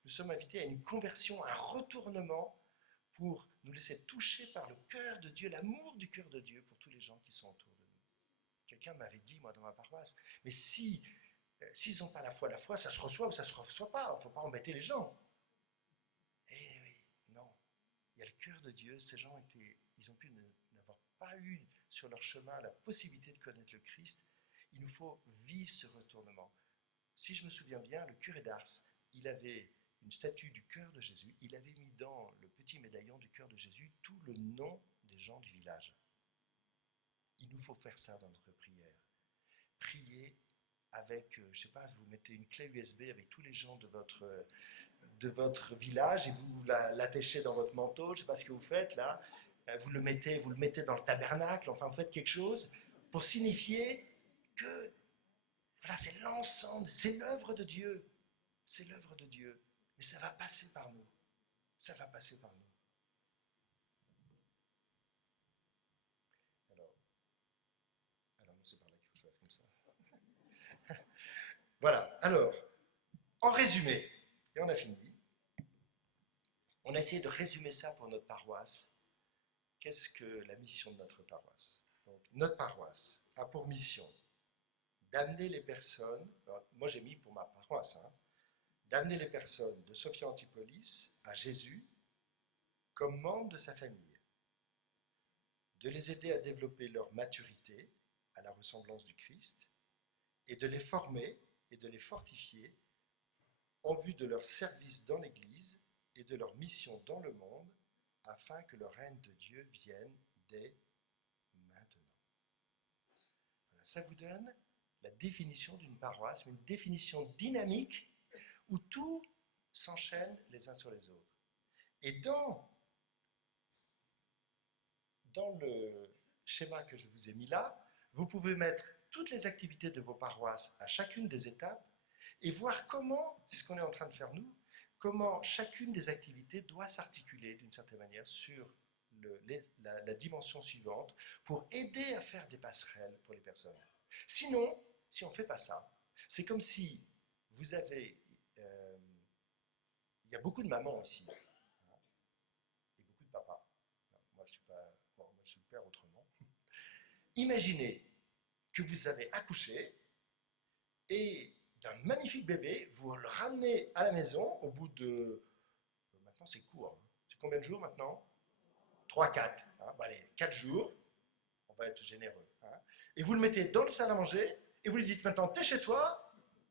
Nous sommes invités à une conversion, un retournement pour nous laisser toucher par le cœur de Dieu, l'amour du cœur de Dieu pour tous les gens qui sont autour de nous. Quelqu'un m'avait dit, moi, dans ma paroisse, mais s'ils n'ont pas la foi, ça se reçoit ou ça ne se reçoit pas, il ne faut pas embêter les gens. Eh oui, non. Il y a le cœur de Dieu, ces gens ils ont pu n'avoir pas eu sur leur chemin la possibilité de connaître le Christ. Il nous faut vivre ce retournement. Si je me souviens bien, le curé d'Ars, il avait une statue du cœur de Jésus, il avait mis dans le petit médaillon du cœur de Jésus tout le nom des gens du village. Il nous faut faire ça dans notre prière. Prier avec, je ne sais pas, vous mettez une clé USB avec tous les gens de votre village et vous l'attachez dans votre manteau, je ne sais pas ce que vous faites là, vous le mettez dans le tabernacle, enfin vous faites quelque chose pour signifier que voilà, c'est l'ensemble, c'est l'œuvre de Dieu. C'est l'œuvre de Dieu. Mais ça va passer par nous. Ça va passer par nous. Alors c'est par là qu'il faut que je fasse comme ça. Voilà. Alors, en résumé, et on a fini, on a essayé de résumer ça pour notre paroisse. Qu'est-ce que la mission de notre paroisse? Donc, notre paroisse a pour mission d'amener les personnes, moi j'ai mis pour ma paroisse, d'amener les personnes de Sophia Antipolis à Jésus comme membres de sa famille, de les aider à développer leur maturité à la ressemblance du Christ et de les former et de les fortifier en vue de leur service dans l'Église et de leur mission dans le monde, afin que le règne de Dieu vienne dès maintenant. Voilà, ça vous donne la définition d'une paroisse, mais une définition dynamique où tout s'enchaîne les uns sur les autres. Et dans le schéma que je vous ai mis là, vous pouvez mettre toutes les activités de vos paroisses à chacune des étapes et voir comment, c'est ce qu'on est en train de faire nous, comment chacune des activités doit s'articuler d'une certaine manière sur la dimension suivante pour aider à faire des passerelles pour les personnes. Sinon, si on ne fait pas ça, c'est comme si vous avez... il y a beaucoup de mamans ici, hein, et beaucoup de papas. Moi, je suis pas... Bon, moi, je suis le père autrement. Imaginez que vous avez accouché et d'un magnifique bébé, vous le ramenez à la maison au bout de... Maintenant, c'est court. Hein. C'est combien de jours maintenant 3-4. Hein. Bon, allez, 4 jours. On va être généreux. Hein. Et vous le mettez dans le salle à manger et vous lui dites maintenant, t'es chez toi.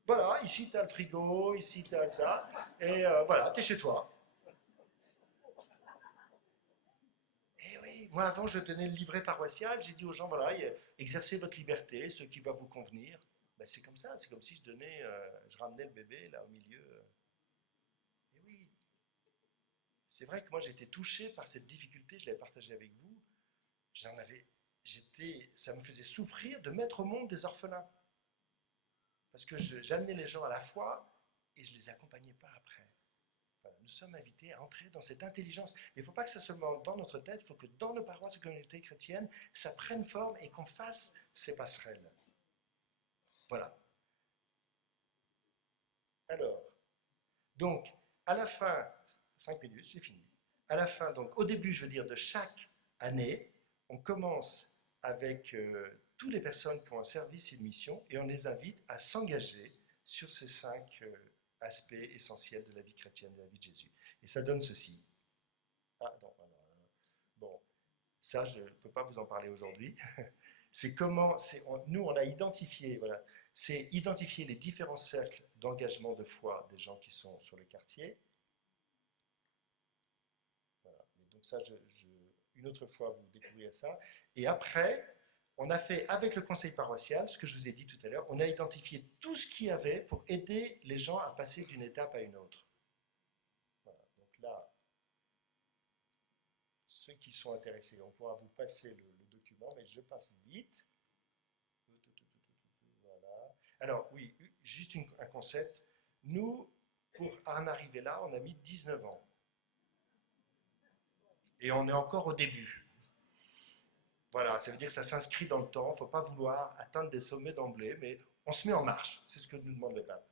Voilà, ici tu as le frigo, ici tu as ça. Et voilà, t'es chez toi. Et oui, moi avant je tenais le livret paroissial, j'ai dit aux gens, voilà, exercez votre liberté, ce qui va vous convenir. Ben, c'est comme ça, c'est comme si je ramenais le bébé là au milieu. Et oui, c'est vrai que moi j'étais touché par cette difficulté, je l'avais partagée avec vous. Ça me faisait souffrir de mettre au monde des orphelins. Parce que j'amenais les gens à la foi et je ne les accompagnais pas après. Voilà, nous sommes invités à entrer dans cette intelligence. Mais il ne faut pas que ça seulement dans notre tête, il faut que dans nos paroisses et communautés chrétiennes, ça prenne forme et qu'on fasse ces passerelles. Voilà. Alors, donc, à la fin, 5 minutes, j'ai fini. À la fin, donc, au début, je veux dire, de chaque année, on commence avec toutes les personnes qui ont un service et une mission et on les invite à s'engager sur ces 5 aspects essentiels de la vie chrétienne, de la vie de Jésus. Et ça donne ceci. Ah non, bon, ça je ne peux pas vous en parler aujourd'hui. C'est comment, nous on a identifié, voilà, c'est identifier les différents cercles d'engagement de foi des gens qui sont sur le quartier. Voilà. Et donc ça, une autre fois, vous découvrirez ça. Et après, on a fait avec le conseil paroissial, ce que je vous ai dit tout à l'heure, on a identifié tout ce qu'il y avait pour aider les gens à passer d'une étape à une autre. Voilà. Donc là, ceux qui sont intéressés, on pourra vous passer le document, mais je passe vite. Voilà. Alors oui, juste un concept. Nous, pour en arriver là, on a mis 19 ans. Et on est encore au début. Voilà, ça veut dire que ça s'inscrit dans le temps. Il ne faut pas vouloir atteindre des sommets d'emblée, mais on se met en marche. C'est ce que nous demande le pape.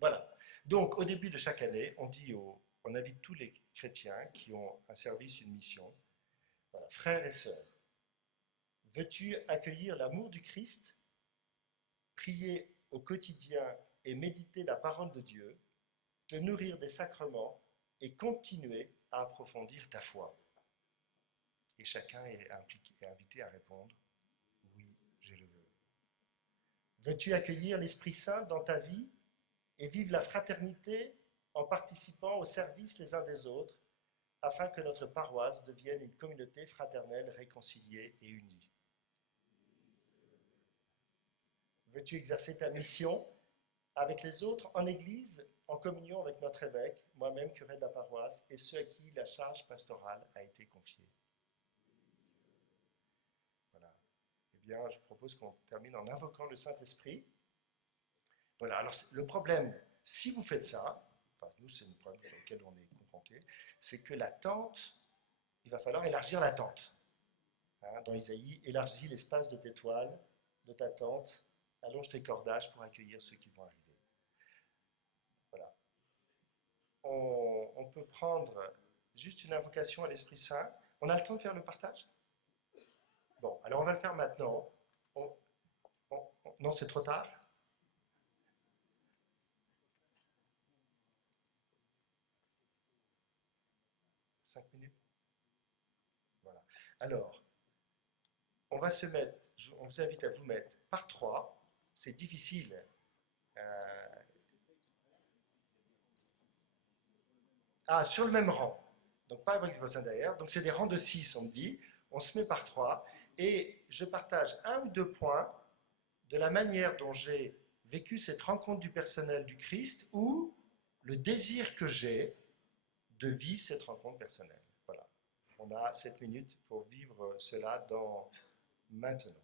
Voilà. Donc, au début de chaque année, on invite tous les chrétiens qui ont un service, une mission. Voilà. Frères et sœurs, veux-tu accueillir l'amour du Christ, prier au quotidien et méditer la parole de Dieu, te nourrir des sacrements et continuer à approfondir ta foi? Et chacun est invité à répondre « Oui, je le veux ». Veux-tu accueillir l'Esprit Saint dans ta vie et vivre la fraternité en participant au service les uns des autres, afin que notre paroisse devienne une communauté fraternelle, réconciliée et unie? Veux-tu exercer ta mission avec les autres en Église, en communion avec notre évêque, moi-même curé de la paroisse, et ceux à qui la charge pastorale a été confiée? Voilà. Eh bien, je propose qu'on termine en invoquant le Saint-Esprit. Voilà, alors le problème, si vous faites ça, enfin nous c'est le problème auquel on est confronté, c'est que la tente, il va falloir élargir la tente. Hein, dans Isaïe, élargis l'espace de tes toiles, de ta tente, allonge tes cordages pour accueillir ceux qui vont arriver. Voilà. On peut prendre juste une invocation à l'Esprit Saint. On a le temps de faire le partage? Bon, alors on va le faire maintenant. Non, c'est trop tard? 5 minutes? Voilà. Alors, on vous invite à vous mettre par 3. C'est difficile. Ah, sur le même rang. Donc pas avec vos derrière. Donc c'est des rangs de 6, on me dit. On se met par 3. Et je partage 1 ou 2 points de la manière dont j'ai vécu cette rencontre du personnel du Christ ou le désir que j'ai de vivre cette rencontre personnelle. Voilà. On a 7 minutes pour vivre cela dans maintenant.